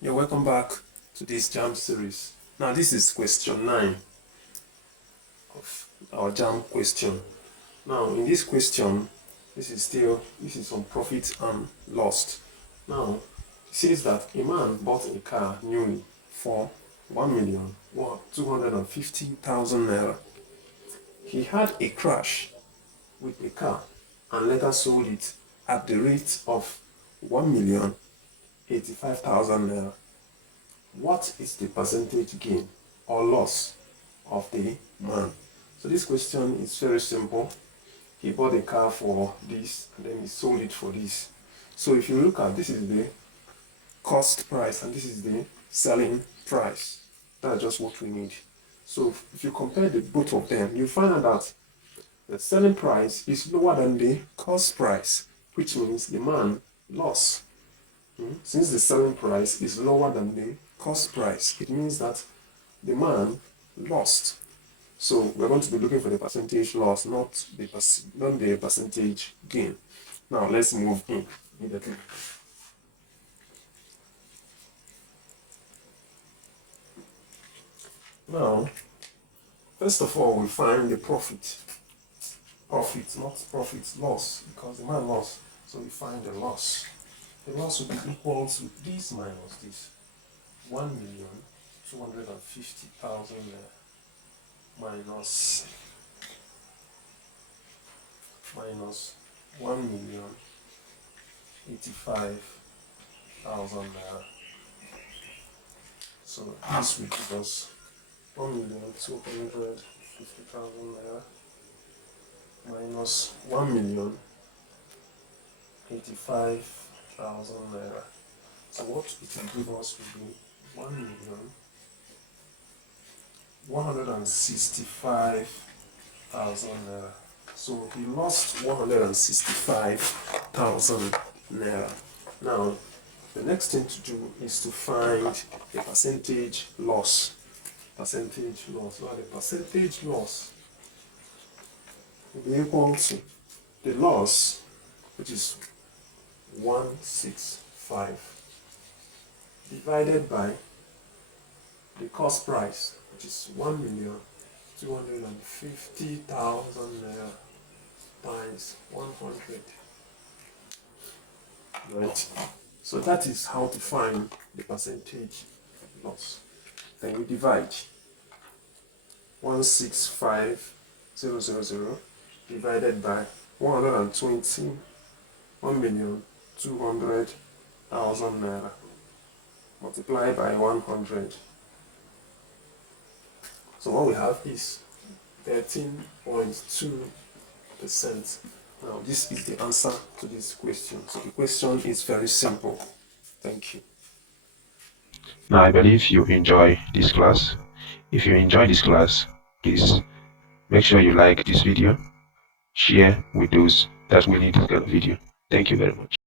You're welcome back to this JAMB series. Now this is question 9 of our JAMB question. Now in this question, this is on profit and loss. Now it says that a man bought a car newly for 1,250,000 naira. He had a crash with the car and later sold it at the rate of 1,085,000 naira. What is the percentage gain or loss of the man? So this question is very simple. He bought a car for this and then he sold it for this. So if you look at, this is the cost price and this is the selling price. That's just what we need. So if you compare the both of them, you find out that the selling price is lower than the cost price, which means the man lost. Since the selling price is lower than the cost price, it means that the man lost. So we're going to be looking for the percentage loss, not the percentage gain. Now let's move in immediately. Now, first of all, we find the profit. Profit, not profit, loss, because the man lost. So we find the loss. The loss will be equal to this minus this. 1,250,000 minus 1,085,000 naira. So this will give us 1,250,000 naira minus 1,085,000 naira. So what it will give us will be 1,165,000 naira. So he lost 165,000 naira. Now the next thing to do is to find the percentage loss. Percentage loss. Now the percentage loss will be equal to the loss, which is 165, divided by the cost price, which is 1,250,000 naira times 100. Right. So that is how to find the percentage loss. Then we divide 165,000 divided by 120, 1,200,000 naira, multiplied by 100. So what we have is 13.2%. Now this is the answer to this question. So the question is very simple. Thank you. Now I believe you enjoy this class. If you enjoy this class, please make sure you like this video, share with those that will need this kind of video. Thank you very much.